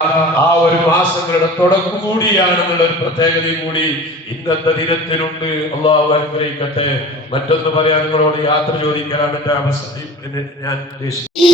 ആ ഒരു മാസങ്ങളുടെ തുടക്കം കൂടിയാണെന്നുള്ള ഒരു പ്രത്യേകതയും കൂടി ഇന്നത്തെ ദിനത്തിലുണ്ട് അള്ളാഹു അനുഗ്രഹിക്കട്ടെ. മറ്റൊന്ന് പറയാൻ നിങ്ങളോട് യാത്ര ചോദിക്കാനാണ് എന്റെ അവസ്ഥ ഞാൻ ഉദ്ദേശിക്കുന്നത്